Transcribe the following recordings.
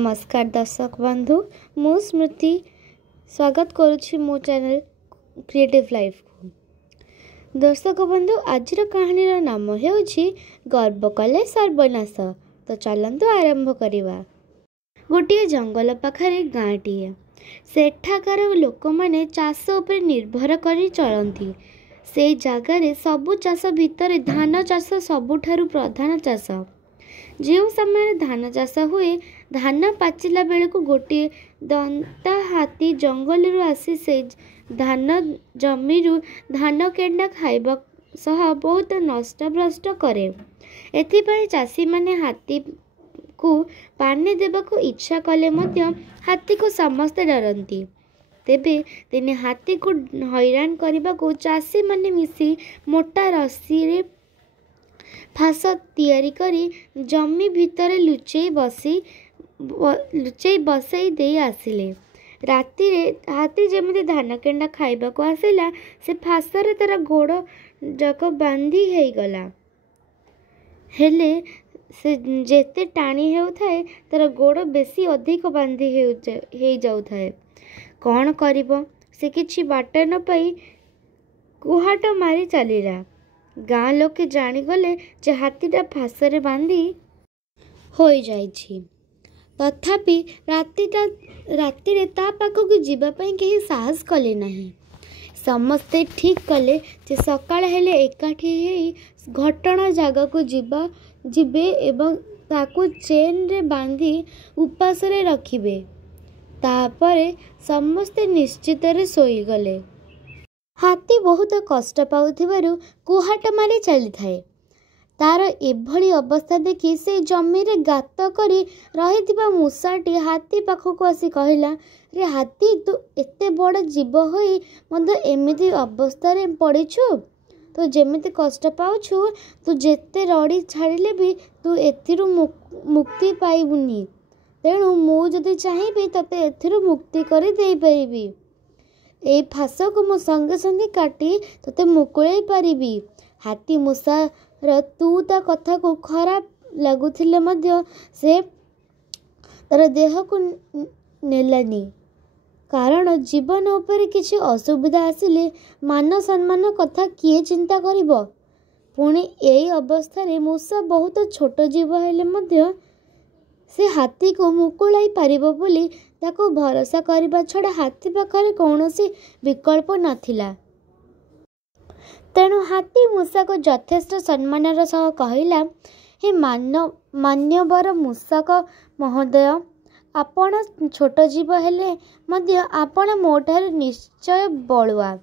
नमस्कार दर्शक बंधु मु स्मृति स्वागत करुछि मो चैनल क्रिएटिव लाइफ को। दर्शक बंधु आज कहानी नाम हेउछि गर्व कले सर्वनाश। तो चलंतु आरंभ करिवा। गोटे जंगल पाखरे गाँटीए सेठाकार लोक माने चाष उपर निर्भर करी चलती। से जगार सबु चाष भितर धान चाष सबुठारु प्रधान चाष। जो समय धान चाष हुए धान पाचिला बेलू गोटे दंता हाथी जंगल आसी से धान जमी धान केंडा खाइबा सह बहुत नष्टभ्रष्ट करे। एथिपाई चाषी माने हाथी को पानी देबाकू इच्छा कले मध्य हाथी को समस्ते डरती। तेबे दिने हाथी को हैरान करने को चाषी माने मिसी मोटा रस्सी रे फास तैयारी करी जमी भितर लुचई बसई दे आसिले। राति रे हाथी जमी धान केंडा खाइबा को आसिला से फासरे तार गोड़ जाक बांधी हो गला। हेले से जेते टाणी हेउथाए तार गोड़ बेसी अधिक बांधी हो जाउथाए। कौन करिबो से किछि बाट न पाई कुहाट मारी चलीला। गाँ लोके जानीगले जे हाथीटा फासरे बांधी हो जाइछि। तथापि राति ता पाखक जीवाई कहीं साहस कले नहीं। समस्ते ठीक कले जे सकाळ हेले एकाठी हो घटना जगह को जीवे एवं ताकू चेन रे बांधी उपास रे रखिबे। तापरे समस्ते निश्चित रे सोई गले। हाथी बहुत कष्ट पाउथिबारु कुहाट मारी चली थाए। तार एभली अवस्था देखि से जमी रे गात करी रहिथिबा मूसाटी हाथी पाखक आसी कहला, रे हाथी तू एते बड़ जीव होई मध्य एमिति अवस्था रे पड़िछु। तू जेमिति कष्ट पाउछु तू जेते रड़ी छाड़िले भी तू एथिरु मुक्ति पाइबुनी। तेणु मु जदि चाहिबी तते एथिरु मुक्ति करी देई परिबी। ए फास को मो संगे संगे काटी तोते मुकुलाई पारिबी। हाथी मूसार तू ता कथा को खराब लगुथिले मध्य से तार देह को नेलानी। कारण जीवन उपरे किछि असुविधा आसिले मान सम्मान कथा किए चिंता करिबो। पुणी एई अवस्था रे मूसा बहुत छोट जीव हेले मध्य से हाथी को मुकुलाई पारिबो बोली ताको भरोसा करबा छड़ा हाथी पाखरे कौनसी विकल्प नथिला। तेणु हाथी मूसा को यथेष्ट सम्मानर सह कहला, हे मान्यवर मूषक महोदय, आपण छोट जीव हेले मध्य आपण मोठार निश्चय बलुआ।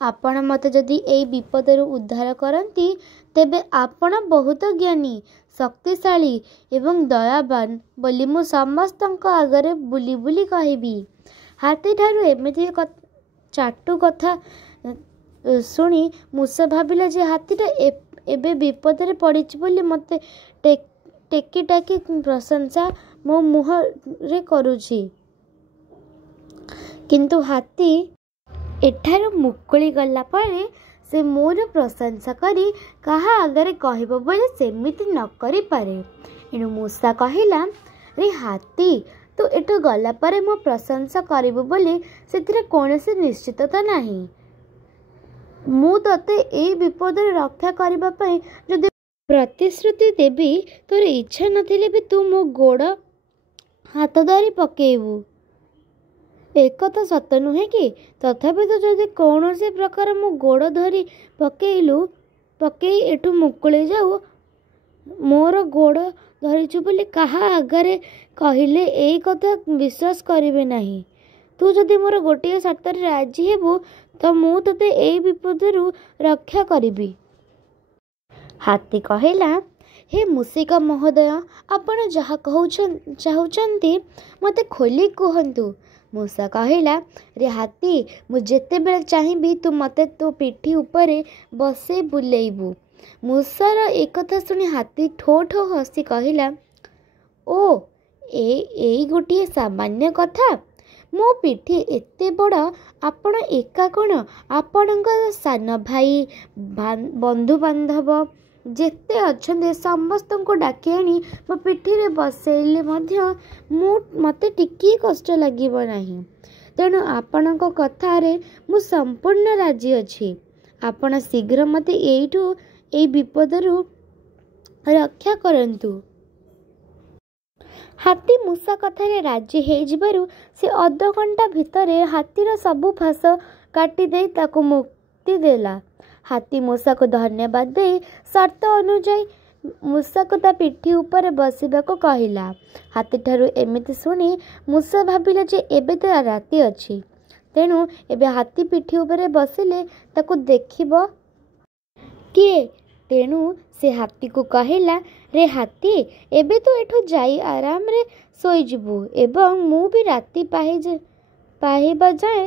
आपण मते जदि एई विपदरु उद्धार करंती तेबे आपण बहुत ज्ञानी शक्तिशाली एवं दयावान बोली मु समस्तंक आगरे बुली बुली कहबी। हाथी ठारू एमिति चाटू कथा शुणी मूसा भाविला जे हाथीटा एबे विपद रे पड़िछि बोली मते टेकी टाकी प्रशंसा मो मुह रे करूछि। किंतु हाथी एठारू मुकुली गला परे से मोर प्रशंसा करी कहा आगरे कहबो बोले सेमिति न करि पारे। एनु मूसा कहिला, रे हाथी तू एठु गला परे मो प्रशंसा करिबो बोले सेथिरे कोनोसी निश्चितता नाही। मु तते एई विपद रे रक्षा करिबा पई जदि प्रतिश्रुति देबी तोर इच्छा नथिले भी तू मो गोड़ हाथ धरी पकेइबू। एक तो सत नुहे कि तथापि तो जदि कौन से प्रकार मो गोड़ धरी पकई एठू मुकुले जाऊ मोर गोड़ धरीचु बोली कहा आगरे कहले एई कथा विश्वास करिवे नहीं। तू जदि मोर गोटे शर्तरे राजी हेबू तो मु तते एई विपदरु रक्षा करिबी। हाथी कहला, हे मूषिक महोदय, आपण जहा चाहुचंती मते खोली कहंतु। मूसा कहला, रे हाथी मु जेते बेले चाहिबी तू मते तो पिठी उपरे बसे बुलेइबू। मूसार एक कथा सुनी हाथी ठो ठो हसी कहला, ओ एई गोटे सामान्य कथा। मो पिठी एते बड़ आपण एका कण आपणक सान भाई बंधु बांधव ଯେତେ ଅଛନ୍ତି ସମସ୍ତଙ୍କୁ ଡାକି ଆଣି ମୋ ପିଠିରେ ବସେଇଲେ ମଧ୍ୟ ମୋତେ ଟିକିଏ କଷ୍ଟ ଲାଗିବ ନାହିଁ। ତେଣୁ ଆପଣଙ୍କ କଥାରେ ମୁଁ ସମ୍ପୂର୍ଣ୍ଣ ରାଜି ଅଛି। ଆପଣ ଶୀଘ୍ର ମୋତେ ଏଇ ବିପଦରୁ ରକ୍ଷା କରନ୍ତୁ। ହାତୀ ମୂଷା କଥାରେ ରାଜି ହେଇଯିବାରୁ ସେ ଅଧଘଣ୍ଟା ଭିତରେ ହାତୀର ସବୁ ଫାଶ କାଟିଦେଇ ତାକୁ ମୁକ୍ତି ଦେଲା। ହାତୀ ମୂଷାକୁ ଧନ୍ୟବାଦ ଦେଇ ସର୍ତ୍ତ ଅନୁଯାୟୀ ମୂଷାକୁ ତା ପିଠି ଉପରେ ବସିବାକୁ କହିଲା। ହାତୀଠାରୁ ଏମିତି ଶୁଣି ମୂଷା ଭାବିଲା ଯେ ଏବେ ତ ରାତି ଅଛି, ତେଣୁ ଏବେ ହାତୀ ପିଠି ଉପରେ ବସିଲେ ତାକୁ ଦେଖିବ କିଏ? ତେଣୁ ସେ ହାତୀକୁ କହିଲା, ରେ ହାତୀ, ଏବେ ତୁ ଏଠୁ ଯାଇ ଆରାମରେ ଶୋଇଯିବୁ ଏବଂ ମୁଁ ବି ରାତି ପାହିବା ଯାଏ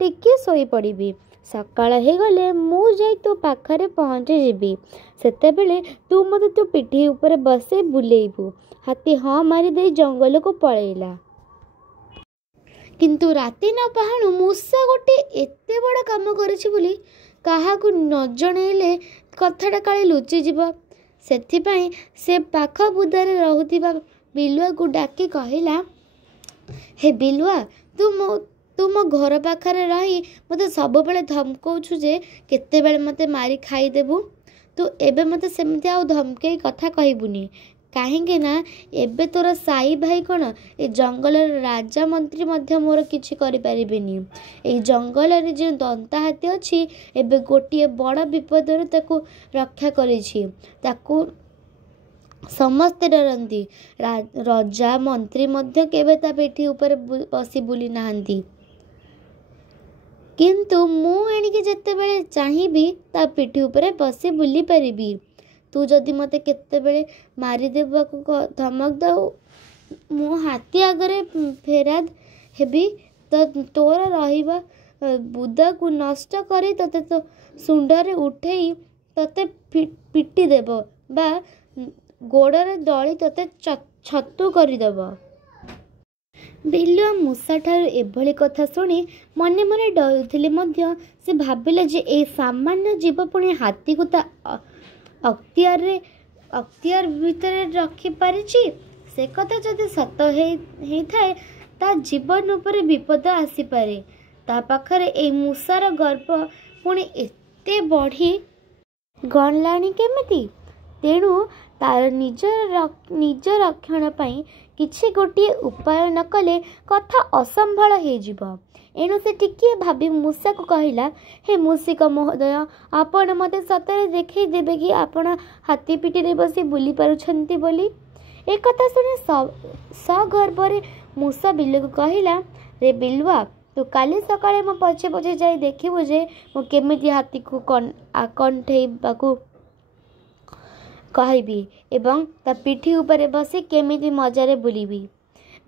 ଟିକିଏ ଶୋଇପଡ଼ିବି। ସକାଳ ହେଇଗଲେ ମୁଁ ଯାଇ ତୋ ପାଖରେ ପହଞ୍ଚିଯିବି। ସେତେବେଳେ ତୁ ମୋତେ ତୋ ପିଠି ଉପରେ ବସେଇ ବୁଲେଇବୁ। ହାତୀ ହଁ ମାରିଦେଇ ଜଙ୍ଗଲକୁ ପଳେଇଲା। କିନ୍ତୁ ରାତି ନ ପାହାଣୁ ମୂଷା ଗୋଟିଏ ଏତେ ବଡ଼ କାମ କରିଛି ବୋଲି କାହାକୁ ନ ଜଣେଇଲେ କଥାଟା କାଳେ ଲୁଚିଯିବ। ସେଥିପାଇଁ ସେ ପାଖ ବୁଦାରେ ରହୁଥିବା ବିଲୁଆକୁ ଡାକି କହିଲା, ହେ ବିଲୁଆ, ତୁ ମୋ ଘର ପାଖରେ ରହି ମୋତେ ସବୁବେଳେ ଧମକଉଛୁ ଯେ କେତେବେଳେ ମୋତେ ମାରି ଖାଇଦେବୁ। ତୁ ଏବେ ମୋତେ ସେମିତି ଆଉ ଧମକେଇ କଥା କହିବୁନି। କାହିଁକି ନା ଏବେ ତୋର ସାଇ ଭାଇ କ'ଣ ଏ ଜଙ୍ଗଲର ରାଜା ମନ୍ତ୍ରୀ ମଧ୍ୟ ମୋର କିଛି କରିପାରିବେନି। ଏଇ ଜଙ୍ଗଲରେ ଯେଉଁ ଦନ୍ତା ହାତୀ ଅଛି ଏବେ ଗୋଟିଏ ବଡ଼ ବିପଦରୁ ତାକୁ ରକ୍ଷା କରିଛି। ତାକୁ ସମସ୍ତେ ଡରନ୍ତି। ରାଜା ମନ୍ତ୍ରୀ ମଧ୍ୟ କେବେ ତା ପିଠି ଉପରେ ବସି ବୁଲି ନାହାନ୍ତି। କିନ୍ତୁ ମୁଁ ଏଣିକି ଯେତେବେଳେ ଚାହିଁବି ତା ପିଠି ଉପରେ ବସି ବୁଲି ପାରିବି। ତୁ ଯଦି ମୋତେ କେତେବେଳେ ମାରିଦେବାକୁ ଧମକ ଦେଉ, ମୁଁ ହାତୀ ଆଗରେ ଫେରାଦ ହେବି। ତୋର ରହିବା ବୁଦାକୁ ନଷ୍ଟ କରି ତୋତେ ତୋ ଶୁଣ୍ଡରେ ଉଠେଇ ତୋତେ ପିଟି ଦେବ ବା ଗୋଡ଼ରେ ଦଳି ତୋତେ ଛତୁ କରିଦେବ। ବିଲୁଆ ମୂଷାଠାରୁ ଏଭଳି କଥା ଶୁଣି ମନେ ମନେ ଡରୁଥିଲେ ମଧ୍ୟ ସେ ଭାବିଲା ଯେ ଏହି ସାମାନ୍ୟ ଜୀବ ପୁଣି ହାତୀକୁ ତା ଅକ୍ତିଆର ଭିତରେ ରଖିପାରିଛି। ସେ କଥା ଯଦି ସତ ହେଇଥାଏ ତା ଜୀବନ ଉପରେ ବିପଦ ଆସିପାରେ। ତା ପାଖରେ ଏଇ ମୂଷାର ଗର୍ବ ପୁଣି ଏତେ ବଢ଼ି ଗଲାଣି କେମିତି? ତେଣୁ ତାର ନିଜ ରକ୍ଷଣ ପାଇଁ କିଛି ଗୋଟିଏ ଉପାୟ ନ କଲେ କଥା ଅସମ୍ଭାଳ ହେଇଯିବ। ଏଣୁ ସେ ଟିକିଏ ଭାବି ମୂଷାକୁ କହିଲା, ହେ ମୂଷିକ ମହୋଦୟ, ଆପଣ ମୋତେ ସତରେ ଦେଖେଇ ଦେବେ କି ଆପଣ ହାତୀ ପିଠିରେ ବସି ବୁଲି ପାରୁଛନ୍ତି ବୋଲି? ଏକଥା ଶୁଣି ସଗର୍ବରେ ମୂଷା ବିଲୁକୁ କହିଲା, ରେ ବିଲୁଆ, ତୁ କାଲି ସକାଳେ ମୋ ପଛେ ପଛେ ଯାଇ ଦେଖିବୁ ଯେ ମୁଁ କେମିତି ହାତୀକୁ ଆକଣ୍ଠେଇବାକୁ କହିବି ଏବଂ ତା ପିଠି ଉପରେ ବସି କେମିତି ମଜାରେ ବୁଲିବି।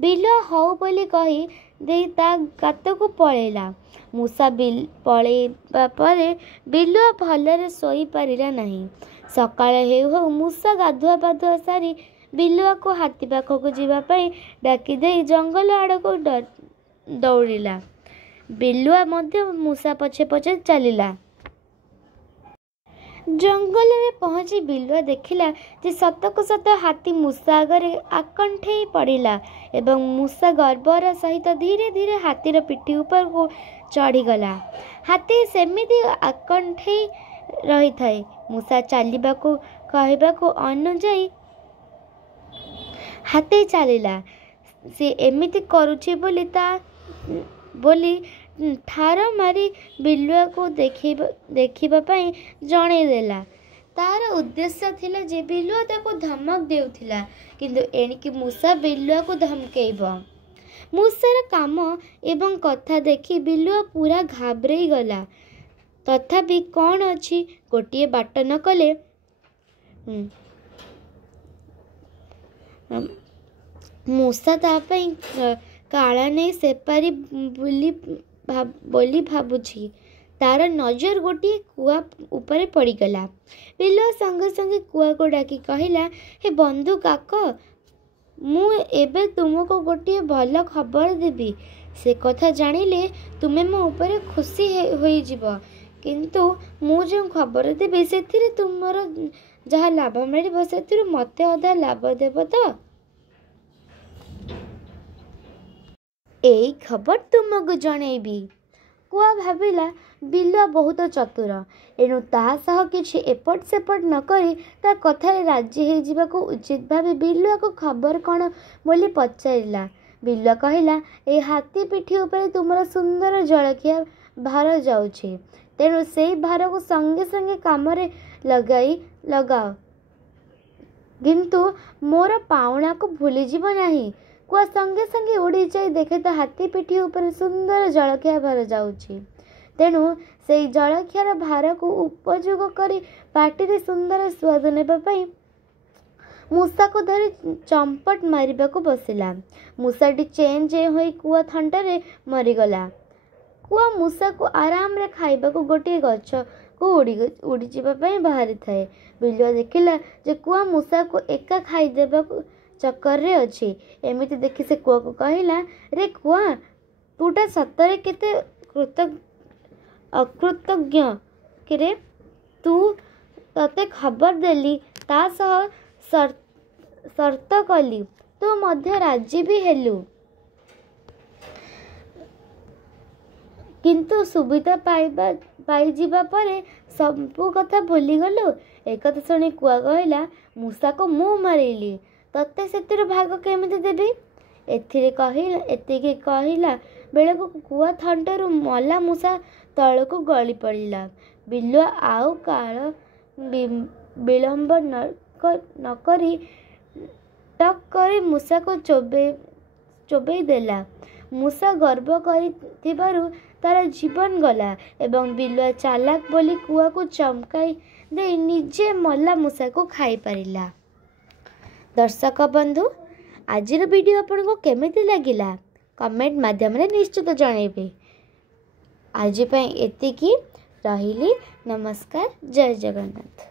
ବିଲୁଆ ହଉ ବୋଲି କହି ଦେଇ ତା ଗାତକୁ ପଳେଇଲା। ମୂଷା ପଳେଇବା ପରେ ବିଲୁଆ ଭଲରେ ଶୋଇପାରିଲା ନାହିଁ। ସକାଳ ହେଉ ହେଉ ମୂଷା ଗାଧୁଆ ପାଧୁଆ ସାରି ବିଲୁଆକୁ ହାତୀ ପାଖକୁ ଯିବା ପାଇଁ ଡାକି ଦେଇ ଜଙ୍ଗଲ ଆଡ଼କୁ ଦୌଡ଼ିଲା। ବିଲୁଆ ମଧ୍ୟ ମୂଷା ପଛେ ପଛେ ଚାଲିଲା। ଜଙ୍ଗଲରେ ପହଞ୍ଚି ବିଲୁଆ ଦେଖିଲା ଯେ ସତକୁ ସତ ହାତୀ ମୂଷା ଆଗରେ ଆକଣ୍ଠେଇ ପଡ଼ିଲା ଏବଂ ମୂଷା ଗର୍ବର ସହିତ ଧୀରେ ଧୀରେ ହାତୀର ପିଠି ଉପରକୁ ଚଢ଼ିଗଲା। ହାତୀ ସେମିତି ଆକଣ୍ଠେଇ ରହିଥାଏ। ମୂଷା ଚାଲିବାକୁ କହିବାକୁ ଅନୁଯାୟୀ ହାତୀ ଚାଲିଲା। ସେ ଏମିତି କରୁଛି ବୋଲି ଠାର ମାରି ବିଲୁଆକୁ ଦେଖିବା ପାଇଁ ଜଣେଇଦେଲା। ତାର ଉଦ୍ଦେଶ୍ୟ ଥିଲା ଯେ ବିଲୁଆ ତାକୁ ଧମକ ଦେଉଥିଲା, କିନ୍ତୁ ଏଣିକି ମୂଷା ବିଲୁଆକୁ ଧମକେଇବ। ମୂଷାର କାମ ଏବଂ କଥା ଦେଖି ବିଲୁଆ ପୁରା ଘାବରେଇ ଗଲା। ତଥାପି କ'ଣ ଅଛି, ଗୋଟିଏ ବାଟ ନ କଲେ ମୂଷା ତା ପାଇଁ କାଳ ନେଇ ସେପାରି ବୋଲି ଭାବୁଛି। ତାର ନଜର ଗୋଟିଏ କୁଆ ଉପରେ ପଡ଼ିଗଲା। ବିଲୁଆ ସଙ୍ଗେ ସଙ୍ଗେ କୁଆକୁ ଡାକି କହିଲା, ହେ ବନ୍ଧୁ କାକ, ମୁଁ ଏବେ ତୁମକୁ ଗୋଟିଏ ଭଲ ଖବର ଦେବି। ସେ କଥା ଜାଣିଲେ ତୁମେ ମୋ ଉପରେ ଖୁସି ହୋଇଯିବ, କିନ୍ତୁ ମୁଁ ଯେଉଁ ଖବର ଦେବି ସେଥିରେ ତୁମର जहाँ लाभ मिल से मत अधा लाभ देव तो। यही खबर तुमको जनइबी। कुआ भाविला बिलुआ बहुत चतुर, एणु तासह किछि एपट सेपट न करी ता कथारे राजी हो जावाक उचित भावे बिलुआ को खबर कौन बोली पचारिला। बिलुआ कहला, ए हाथी पिठी उपरे तुमर सुंदर जलखिया भार जाउछि, तेणु से भार को संगे संगे काम लगाओ, किंतु मोर पाउणा को भूली जीव नाही। कुआ संगे संगे उड़ी जाई देखे तो हाथी पिठी ऊपर सुंदर जलखिया भार जाउछि, तेणु से जलखियार भार को उपयोग करी पार्टी सुंदर स्वाद नेबा पई मूसा को धरी चंपट मारिबा को बसिला। मूसाटी चेंज होई कुआ थंटारे मरीगला। कुआ मूसा को आराम रे खाइबा को गोटे गछ को उड़ी जीवा पई बाहरी थाए। बिलुआ देखिला जे कुआ मूसा को एका खाई देबा चक्कर रे अछि। एमिति देखि से कुआ को कहिला, रे कुआ तूटा सतरे केते अकृतज्ञ किरे, तू तते खबर देली ता सह शर्त कली, तू मध्य राजी भी हेलु, किंतु सुविधा पाई जीवा परे सबु कथा भूली गलु। एक कथा सुनी कुआ कहला, मूसा को मु मारिली, तते सेतिर भाग केमिति देबी। एतिके कहला बेले को कुआ थंटरू मला मूसा तल को गली पड़िला। बिलुआ आउ काल विलंब न करी टक करी मूसा को चोबई देला। मूसा गर्व करिथिबारु तार जीवन गला एवं बिलुआ चालाक बोली कुआ को चमकाई दे निजे मला मूसा को खाई पारिला। दर्शक बंधु, आजिर वीडियो आपको केमिति लागिला कमेंट माध्यम रे निश्चित जनइबे। आज एतिकी रहिली। नमस्कार, जय जगन्नाथ।